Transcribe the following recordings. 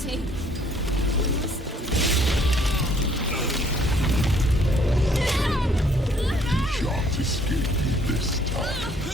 così. Shan't escape me this time.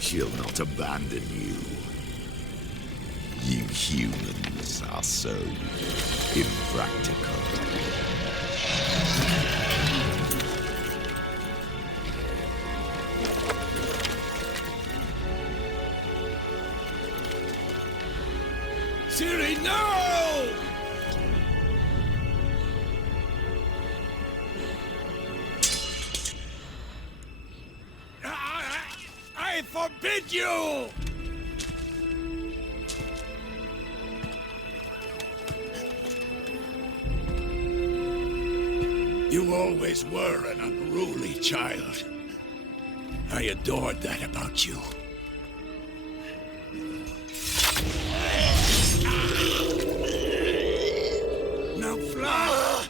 She'll not abandon you. You humans are so impractical. Siri, no! I forbid you! You always were an unruly child. I adored that about you. Now fly!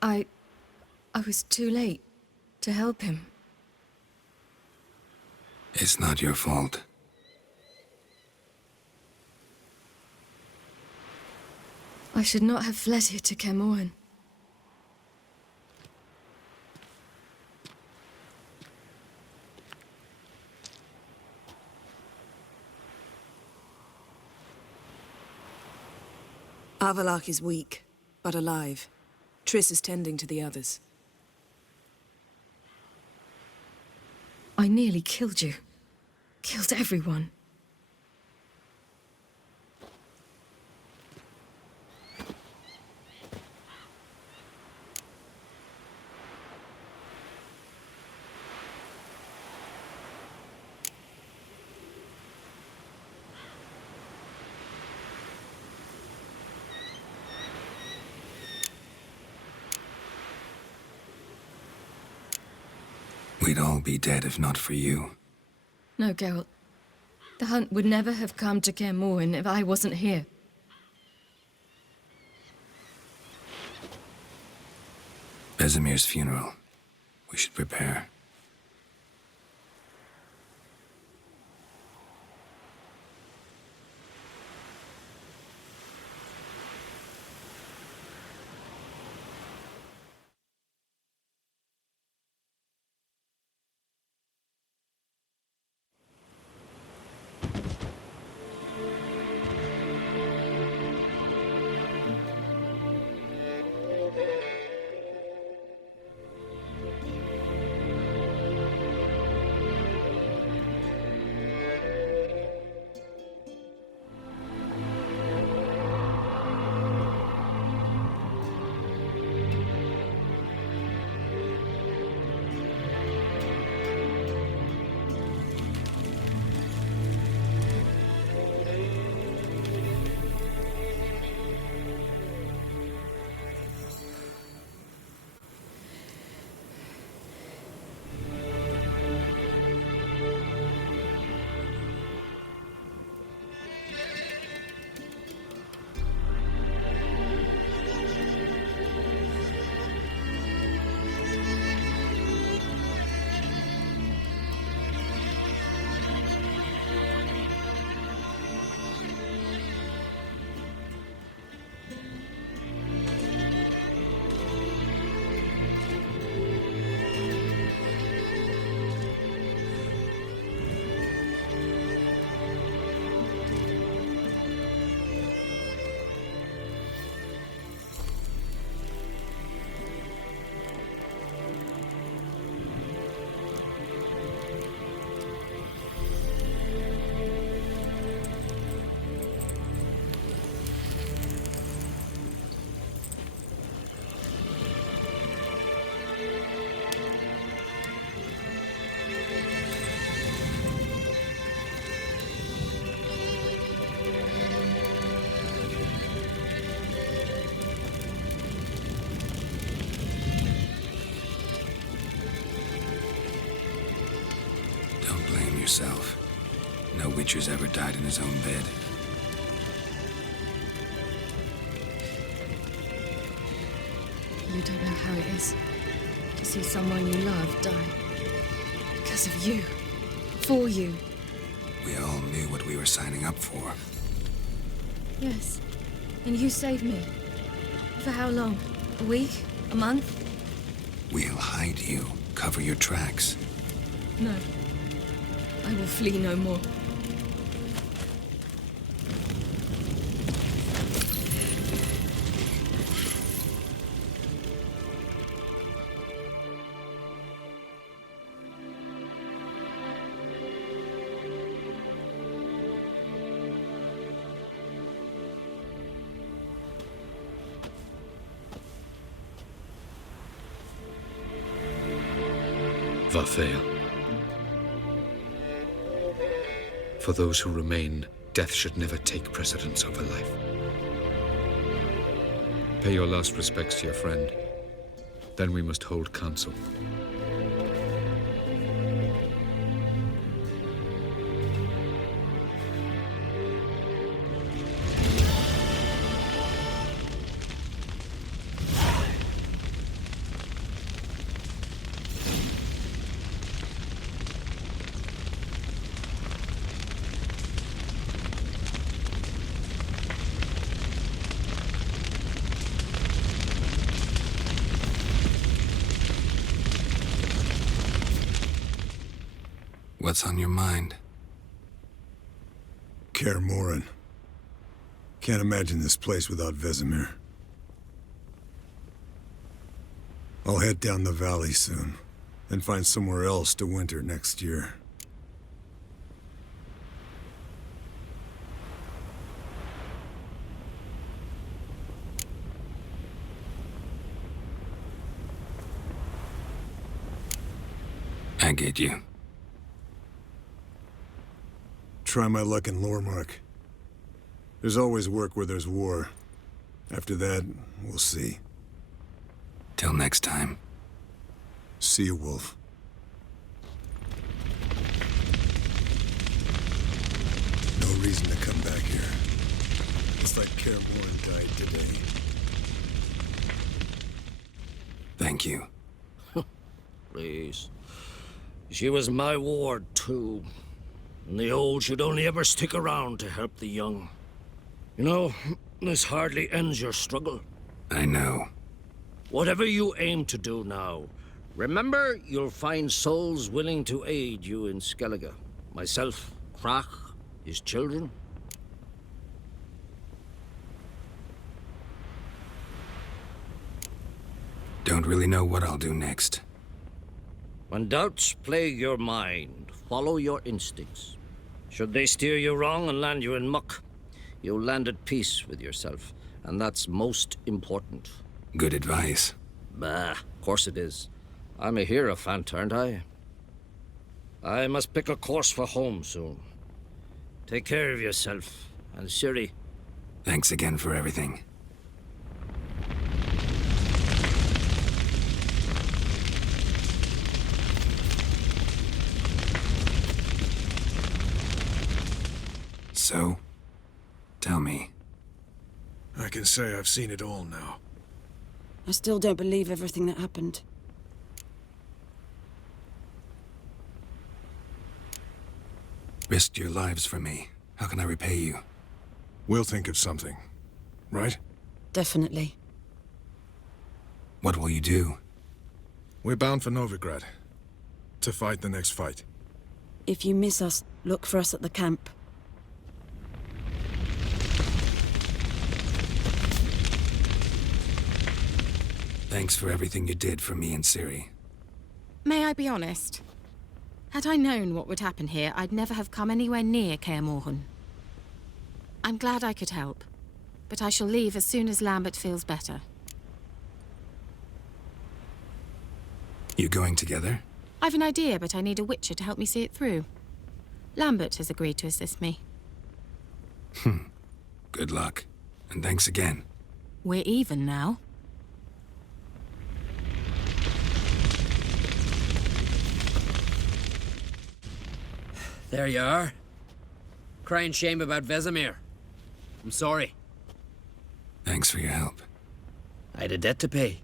I was too late to help him. It's not your fault. I should not have fled here to Caermorhen. Avalak is weak, but alive. Triss is tending to the others. I nearly killed you. Killed everyone. We'd all be dead if not for you. No, Geralt. The hunt would never have come to Caermorhen if I wasn't here. Besemir's funeral. We should prepare. Yourself. No Witcher's ever died in his own bed. You don't know how it is to see someone you love die. Because of you. For you. We all knew what we were signing up for. Yes. And you saved me. For how long? A week? A month? We'll hide you. Cover your tracks. No. I will flee no more. Varthea. For those who remain, death should never take precedence over life. Pay your last respects to your friend. Then we must hold council. What's on your mind? Kaer Morhen. Can't imagine this place without Vesemir. I'll head down the valley soon, and find somewhere else to winter next year. I get you. Try my luck in Lormark. There's always work where there's war. After that, we'll see. Till next time. See you, Wolf. No reason to come back here. It's like Kaer Morhen died today. Thank you. Please. She was my ward, too. And the old should only ever stick around to help the young. You know, this hardly ends your struggle. I know. Whatever you aim to do now, remember you'll find souls willing to aid you in Skellige. Myself, Crach, his children. Don't really know what I'll do next. When doubts plague your mind, follow your instincts. Should they steer you wrong and land you in muck, you'll land at peace with yourself, and that's most important. Good advice. Bah, of course it is. I'm a hierophant, aren't I? I must pick a course for home soon. Take care of yourself, and Ciri. Thanks again for everything. So, tell me. I can say I've seen it all now. I still don't believe everything that happened. Risked your lives for me. How can I repay you? We'll think of something, right? Definitely. What will you do? We're bound for Novigrad. To fight the next fight. If you miss us, look for us at the camp. Thanks for everything you did for me and Ciri. May I be honest? Had I known what would happen here, I'd never have come anywhere near Kaer Morhen. I'm glad I could help, but I shall leave as soon as Lambert feels better. You going together? I've an idea, but I need a witcher to help me see it through. Lambert has agreed to assist me. Good luck. And thanks again. We're even now. There you are. Crying shame about Vesemir. I'm sorry. Thanks for your help. I had a debt to pay.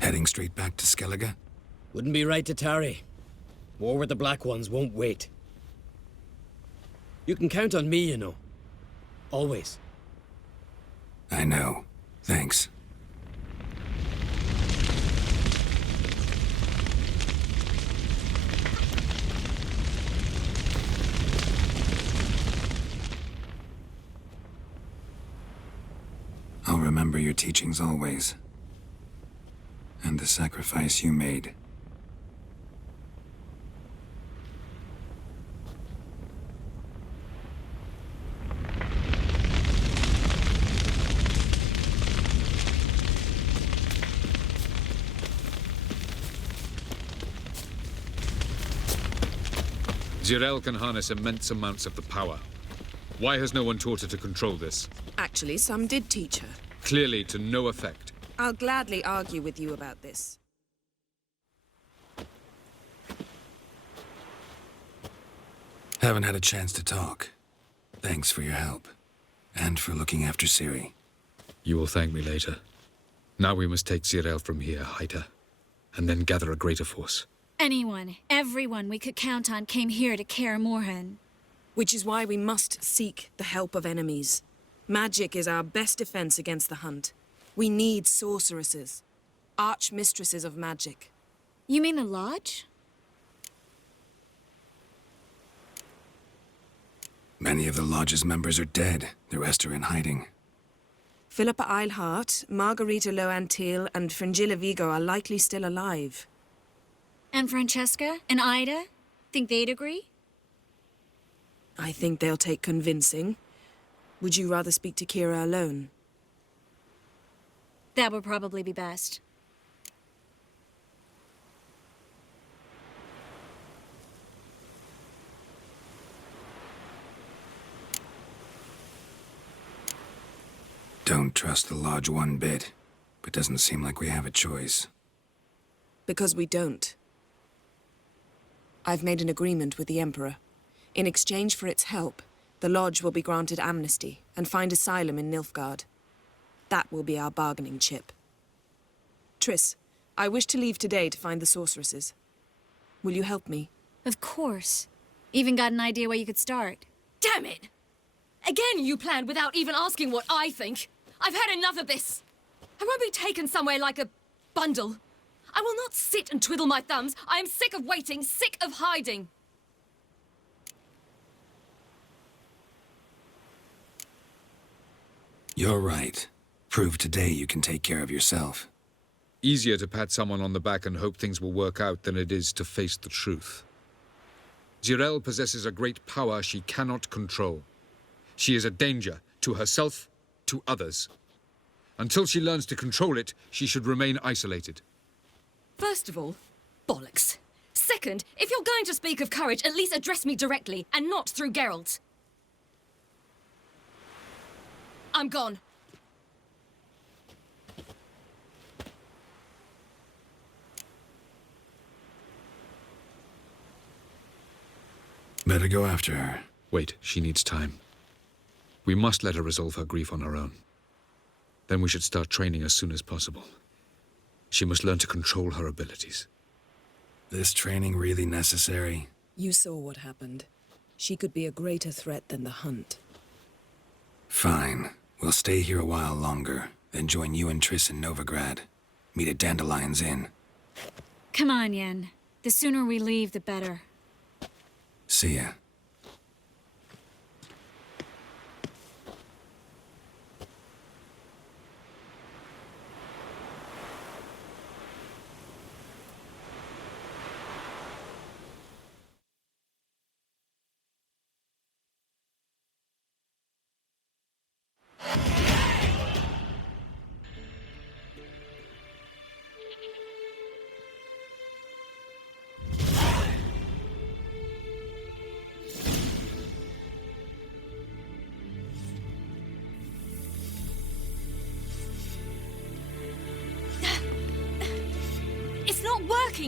Heading straight back to Skellige? Wouldn't be right to tarry. War with the Black Ones won't wait. You can count on me, you know. Always. I know. Thanks. I'll remember your teachings always. And the sacrifice you made. Zirael can harness immense amounts of the power. Why has no one taught her to control this? Actually, some did teach her. Clearly to no effect. I'll gladly argue with you about this. Haven't had a chance to talk. Thanks for your help. And for looking after Ciri. You will thank me later. Now we must take Cyril from here, ITA, and then gather a greater force. Anyone, everyone we could count on came here to Kaer Morhen. Which is why we must seek the help of enemies. Magic is our best defense against the hunt. We need sorceresses. Archmistresses of magic. You mean the Lodge? Many of the Lodge's members are dead. The rest are in hiding. Philippa Eilhart, Margarita Loantil, and Fringilla Vigo are likely still alive. And Francesca and Ida? Think they'd agree? I think they'll take convincing. Would you rather speak to Kira alone? That would probably be best. Don't trust the Lodge one bit, but doesn't seem like we have a choice. Because we don't. I've made an agreement with the Emperor. In exchange for its help, the Lodge will be granted amnesty and find asylum in Nilfgaard. That will be our bargaining chip. Triss, I wish to leave today to find the sorceresses. Will you help me? Of course. Even got an idea where you could start. Damn it! Again you planned without even asking what I think. I've had enough of this. I won't be taken somewhere like a bundle. I will not sit and twiddle my thumbs. I am sick of waiting, sick of hiding. You're right. Prove today you can take care of yourself. Easier to pat someone on the back and hope things will work out than it is to face the truth. Zirel possesses a great power she cannot control. She is a danger to herself, to others. Until she learns to control it, she should remain isolated. First of all, bollocks. Second, if you're going to speak of courage, at least address me directly, and not through Geralt. I'm gone. Better go after her. Wait, she needs time. We must let her resolve her grief on her own. Then we should start training as soon as possible. She must learn to control her abilities. This training really necessary? You saw what happened. She could be a greater threat than the hunt. Fine. We'll stay here a while longer, then join you and Triss in Novigrad. Meet at Dandelion's Inn. Come on, Yen. The sooner we leave, the better. See ya.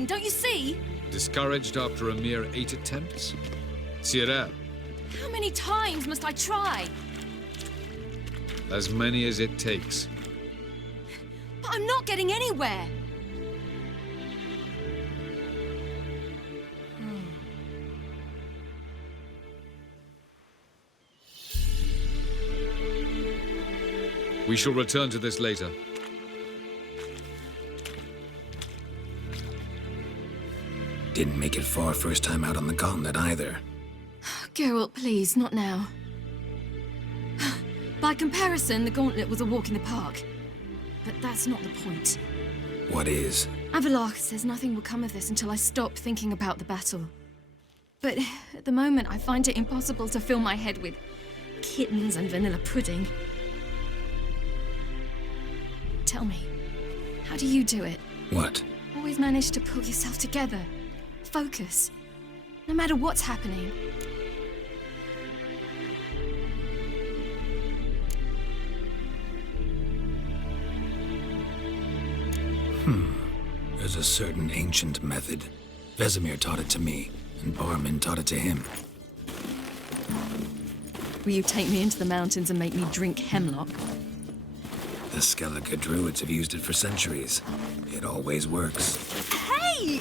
Don't you see? Discouraged after a mere 8 attempts? Cyril. How many times must I try? As many as it takes. But I'm not getting anywhere. We shall return to this later. Didn't make it far first time out on the gauntlet either. Geralt, please, not now. By comparison, the gauntlet was a walk in the park. But that's not the point. What is? Avallac'h says nothing will come of this until I stop thinking about the battle. But at the moment, I find it impossible to fill my head with kittens and vanilla pudding. Tell me, how do you do it? What? Always manage to pull yourself together. Focus. No matter what's happening. There's a certain ancient method. Vesemir taught it to me, and Barman taught it to him. Will you take me into the mountains and make me drink hemlock? The Skellige druids have used it for centuries. It always works. Hey!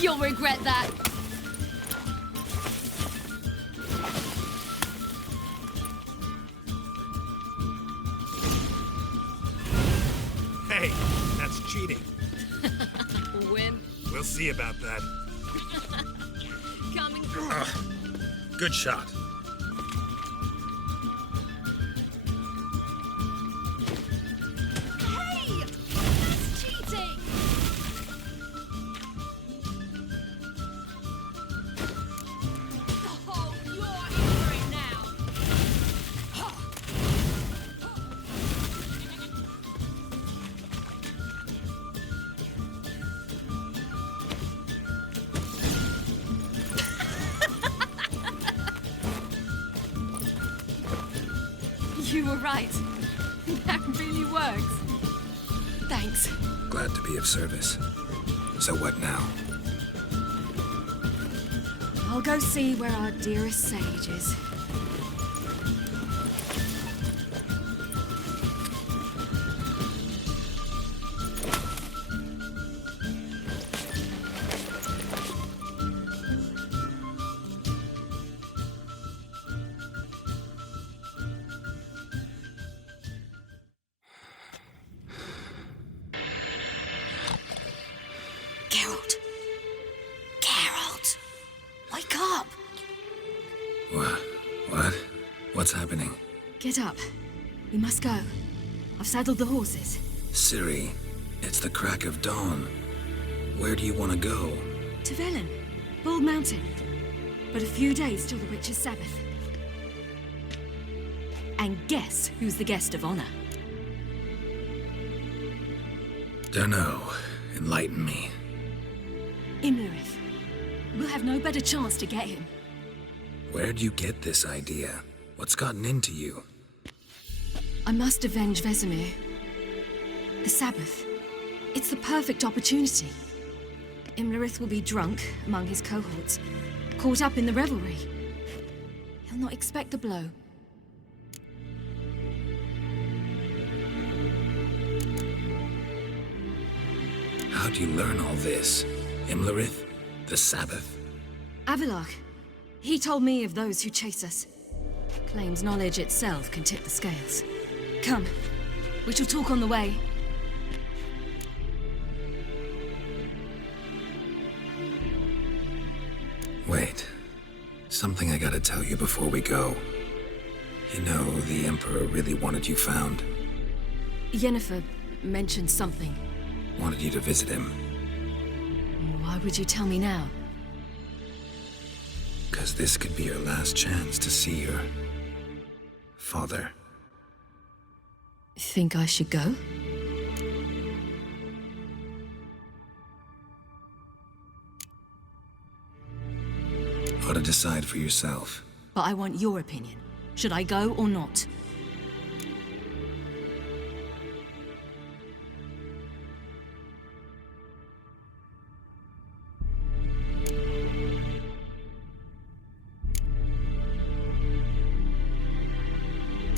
You'll regret that. Hey, that's cheating. Wimp. We'll see about that. Coming. Good shot. Hey! That's cheating! Oh, you're in for it now. You were right. That really works. Thanks. Glad to be of service. So what now? I'll go see where our dearest sage is. Geralt. Geralt. Wake up. What? What's happening? Get up. We must go. I've saddled the horses. Ciri, it's the crack of dawn. Where do you want to go? To Velen. Bald Mountain. But a few days till the Witch's Sabbath. And guess who's the guest of honor? Dunno. Enlighten me. Imlerith. We'll have no better chance to get him. Where'd you get this idea? What's gotten into you? I must avenge Vesemir. The Sabbath. It's the perfect opportunity. Imlerith will be drunk among his cohorts, caught up in the revelry. He'll not expect the blow. How'd you learn all this? Imlerith? The Sabbath? Avilark. He told me of those who chase us. Claims knowledge itself can tip the scales. Come. We shall talk on the way. Wait. Something I gotta tell you before we go. You know, the Emperor really wanted you found. Yennefer mentioned something. Wanted you to visit him. Why would you tell me now? 'Cause this could be your last chance to see your father. Think I should go? Ought to decide for yourself. But I want your opinion. Should I go or not?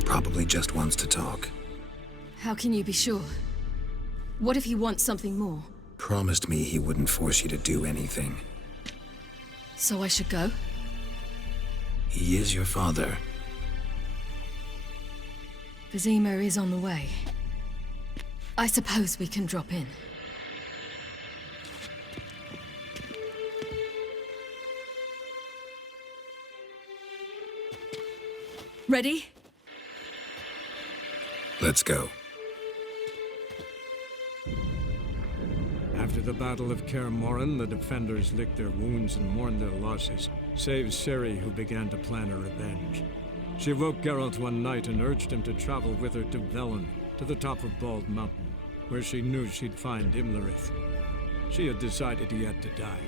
Probably just wants to talk. How can you be sure? What if he wants something more? Promised me he wouldn't force you to do anything. So I should go? He is your father. Vesemir is on the way. I suppose we can drop in. Ready? Let's go. After the Battle of Kaer Morhen, the defenders licked their wounds and mourned their losses, save Ciri, who began to plan her revenge. She woke Geralt one night and urged him to travel with her to Velen, to the top of Bald Mountain, where she knew she'd find Imlerith. She had decided he had to die.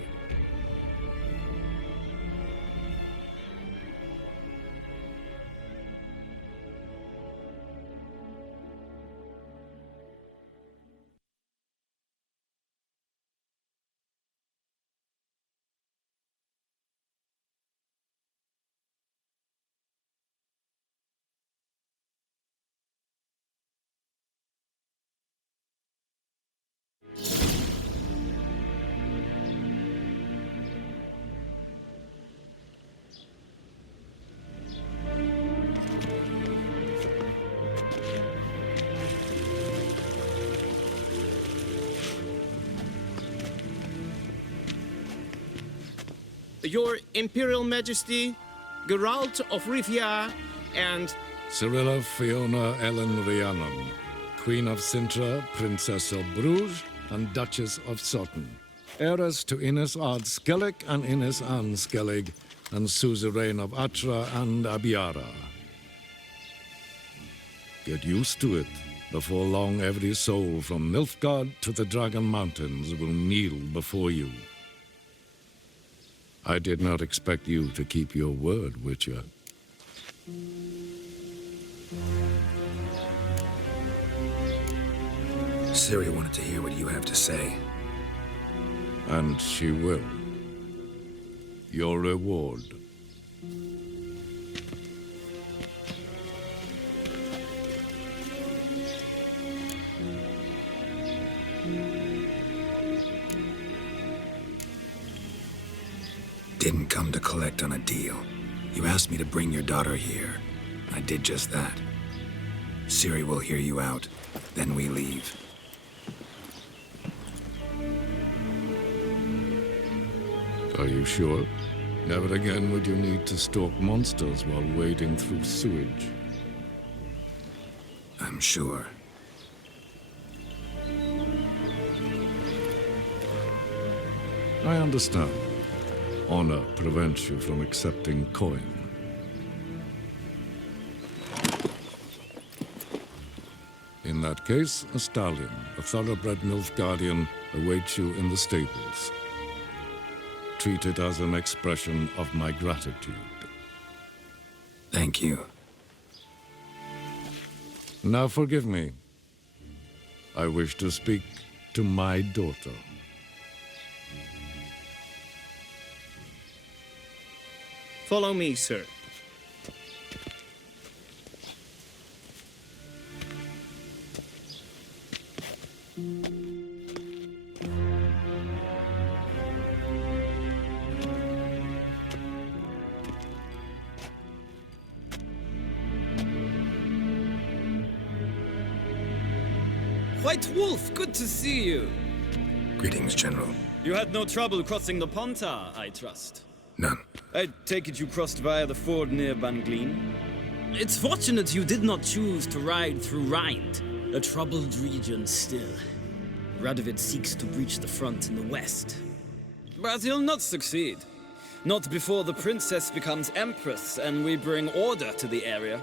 Your Imperial Majesty, Geralt of Rivia, and Cyrilla Fiona Ellen Rhiannon, Queen of Sintra, Princess of Bruges, and Duchess of Sutton, heiress to Innes Ard Skellig and Innes Anne Skellig, and suzerain of Atra and Abiara. Get used to it. Before long, every soul from Nilfgaard to the Dragon Mountains will kneel before you. I did not expect you to keep your word, Witcher. Ciri wanted to hear what you have to say. And she will. Your reward. Didn't come to collect on a deal. You asked me to bring your daughter here. I did just that. Ciri will hear you out, then we leave. Are you sure? Never again would you need to stalk monsters while wading through sewage. I'm sure. I understand. Honor prevents you from accepting coin. In that case, a stallion, a thoroughbred Nilfgaardian, awaits you in the stables. Treat it as an expression of my gratitude. Thank you. Now forgive me. I wish to speak to my daughter. follow me, sir. White Wolf, good to see you. Greetings, General. You had no trouble crossing the Pontar, I trust. None. I take it you crossed via the ford near Banglin. It's fortunate you did not choose to ride through Rind, a troubled region still. Radovid seeks to breach the front in the west. But he'll not succeed. Not before the princess becomes empress and we bring order to the area.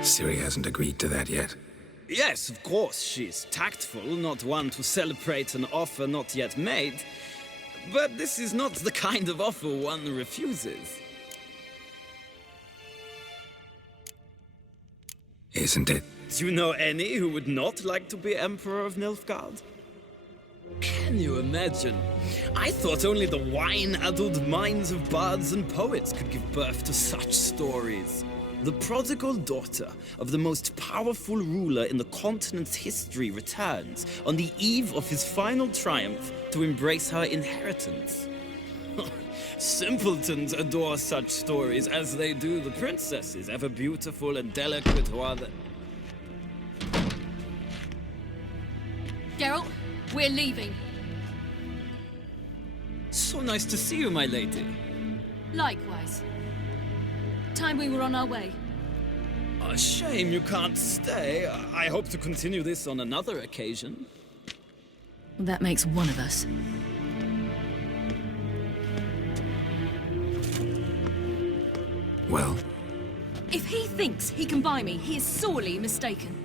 Ciri hasn't agreed to that yet. Yes, of course, she's tactful, not one to celebrate an offer not yet made. But this is not the kind of offer one refuses. Isn't it? Do you know any who would not like to be Emperor of Nilfgaard? Can you imagine? I thought only the wine-addled minds of bards and poets could give birth to such stories. The prodigal daughter of the most powerful ruler in the continent's history returns on the eve of his final triumph to embrace her inheritance. Simpletons adore such stories as they do the princesses, ever beautiful and delicate who are the... Geralt, we're leaving. So nice to see you, my lady. Likewise. Time we were on our way. A shame you can't stay. I hope to continue this on another occasion. That makes one of us. Well? If he thinks he can buy me, he is sorely mistaken.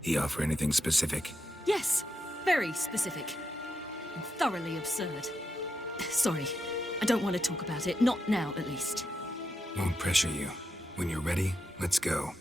He offer anything specific? Yes, very specific. And thoroughly absurd. Sorry, I don't want to talk about it. Not now, at least. Won't pressure you. When you're ready, let's go.